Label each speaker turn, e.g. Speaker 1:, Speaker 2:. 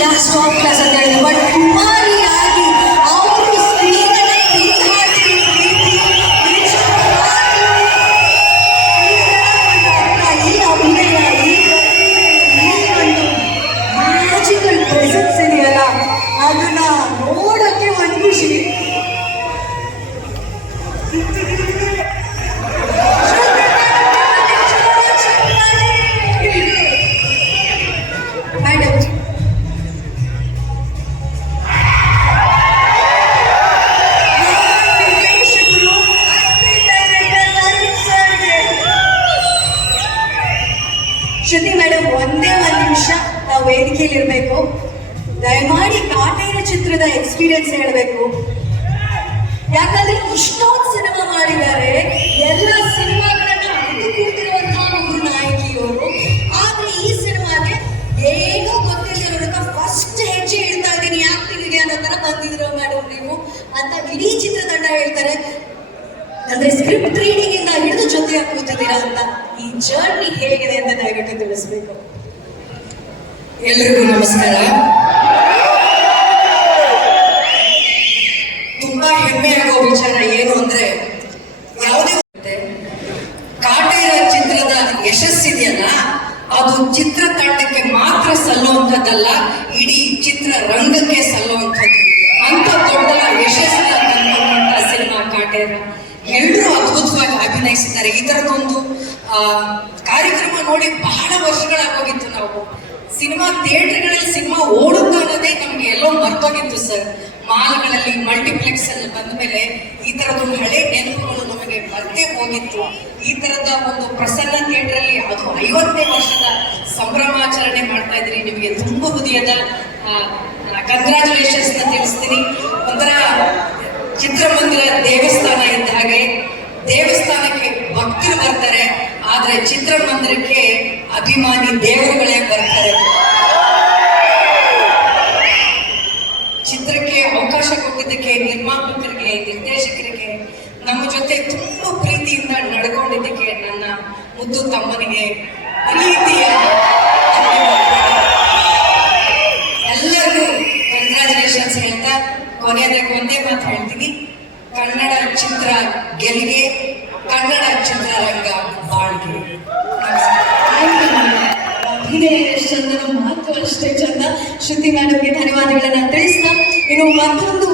Speaker 1: Class top class ಅಂತ ಹೇಳಿದ್ರು but ಕುಮಾರಿಯಾಗಿ ಅವರು ಸ್ಕ್ರೀನ್ ಈ ಅಭಿನಯ ಈ ಈ ಒಂದು ಮ್ಯಾಜಿಕಲ್ ಪ್ರೆಸೆನ್ಸ್ ಇದೆಯಲ್ಲ ಅದನ್ನ ನೋಡಕ್ಕೆ ಒಂದು ಖುಷಿ ಶ್ರುತಿ ಮೇಡಮ್ ಒಂದೇ ಒಂದು ನಿಮಿಷ ನಾವು ವೇದಿಕೆಯಲ್ಲಿ ಇರಬೇಕು. ದಯಮಾಡಿ ಕಾಟೇರ ಚಿತ್ರದ ಎಕ್ಸ್ಪೀರಿಯನ್ಸ್ ಹೇಳಬೇಕು. ಯಾಕಂದ್ರೆ ಇಷ್ಟೊಂದು ಸಿನಿಮಾ ಮಾಡಿದ್ದಾರೆ. ಎಲ್ಲ ಸಿನಿಮಾಗಳನ್ನ ಮುಂದೆ ಕೂತಿರುವಂತಹ ಒಬ್ರು ನಾಯಕಿಯವರು. ಆದ್ರೆ ಈ ಸಿನಿಮಾಗೆ ಏನೂ ಗೊತ್ತಿಲ್ಲದ ಫಸ್ಟ್ ಹೆಜ್ಜೆ ಇಡ್ತಾ ಇದ್ದೀನಿ. ಆಕ್ಟಿಂಗ್ಗೆ ಅನ್ನೋ ತರ ಬಂದಿದ್ರು ಮೇಡಮ್ ನೀವು. ಅಂತ ಇಡೀ ಚಿತ್ರತಂಡ ಹೇಳ್ತಾರೆ. ಅಂದ್ರೆ ಸ್ಕ್ರಿಪ್ಟ್ ರೀಡಿಂಗ್ ಇಂದ ಹಿಡಿದು ಜರ್ನಿ ಹೇಗಿದೆ ಅಂತ ದಯವಿಟ್ಟು ತಿಳಿಸ್ಬೇಕು.
Speaker 2: ಎಲ್ರಿಗೂ ನಮಸ್ಕಾರ. ತುಂಬಾ ಹೆಮ್ಮೆ ಆಗೋ ವಿಚಾರ ಏನು ಅಂದ್ರೆ, ಯಾವುದೇ ಕಾಟೆಯ ಚಿತ್ರದ ಯಶಸ್ಸಿದೆಯಲ್ಲ, ಅದು ಚಿತ್ರತಂಡಕ್ಕೆ ಮಾತ್ರ ಸಲ್ಲುವಂಥದ್ದಲ್ಲ, ಇಡೀ ಚಿತ್ರ ರಂಗಕ್ಕೆ ಸಲ್ಲುವಂಥದ್ದು. ಅಭಿನಯಿಸಿದ್ದಾರೆ ಈ ತರದೊಂದು ಆ, ಕಾರ್ಯಕ್ರಮ ನೋಡಿ ಬಹಳ ವರ್ಷಗಳಾಗೋಗಿತ್ತು ನಾವು. ಸಿನಿಮಾ ಥಿಯೇಟರ್ಗಳಲ್ಲಿ ಸಿನಿಮಾ ಓಡುತ್ತಾ ಅನ್ನೋದೇ ನಮ್ಗೆ ಎಲ್ಲೋ ಮರ್ತೋಗಿತ್ತು ಸರ್. ಮಾಲ್ಗಳಲ್ಲಿ ಮಲ್ಟಿಪ್ಲೆಕ್ಸ್ ಅಲ್ಲಿ ಬಂದ ಮೇಲೆ ಈ ತರದೊಂದು ಹಳೆ ನೆನಪುಗಳು ನಮಗೆ ಮರ್ತೇ ಹೋಗಿತ್ತು. ಈ ತರದ ಒಂದು ಪ್ರಸನ್ನ ಥಿಯೇಟರ್ ಅಲ್ಲಿ ಅದು ಐವತ್ತನೇ ವರ್ಷದ ಸಂಭ್ರಮಾಚರಣೆ ಮಾಡ್ತಾ ಇದ್ರಿ. ನಿಮಗೆ ತುಂಬ ಹೃದಯದ ನ ತಿಳಿಸ್ತೀನಿ. ಒಂಥರ ಚಿತ್ರಮಂದಿರ ದೇವಸ್ಥಾನ ಇದ್ದ ಹಾಗೆ ಬರ್ತಾರೆ, ಆದ್ರೆ ಚಿತ್ರಮಂದಿರಕ್ಕೆ ಅಭಿಮಾನಿ ದೇವರುಗಳೇ ಬರ್ತಾರೆ. ಚಿತ್ರಕ್ಕೆ ಅವಕಾಶ ಕೊಟ್ಟಿದ್ದಕ್ಕೆ, ನಿರ್ಮಾಪಕರಿಗೆ, ನಿರ್ದೇಶಕರಿಗೆ, ನಮ್ಮ ಜೊತೆ ತುಂಬಾ ಪ್ರೀತಿಯಿಂದ ನಡ್ಕೊಂಡಿದ್ದಕ್ಕೆ ನನ್ನ ಮುದ್ದು ತಮ್ಮನಿಗೆ ಪ್ರೀತಿಯ ಎಲ್ಲರಿಗೂ ಕಂಗ್ರಾಚುಲೇಷನ್ಸ್ ಹೇಳ್ತಾ ಕೊನೆಯದಕ್ಕೆ ಒಂದೇ ಮಾತು ಹೇಳ್ತೀನಿ. ಕನ್ನಡ ಚಿತ್ರ ಗೆಲ್ಗೆ ಕನ್ನಡ ಚಿತ್ರರಂಗ ಬಾಳ್ಗೆ. ಇದೆ
Speaker 1: ಅಭಿನಯ ಎಷ್ಟು ಚಂದ ಮಹತ್ವ, ಅಷ್ಟೇ ಚಂದ ಶ್ರುತಿ ಮೇಡಮ್ಗೆ ಧನ್ಯವಾದಗಳನ್ನ ತಿಳಿಸ್ತಾ ಇನ್ನು ಮತ್ತೊಂದು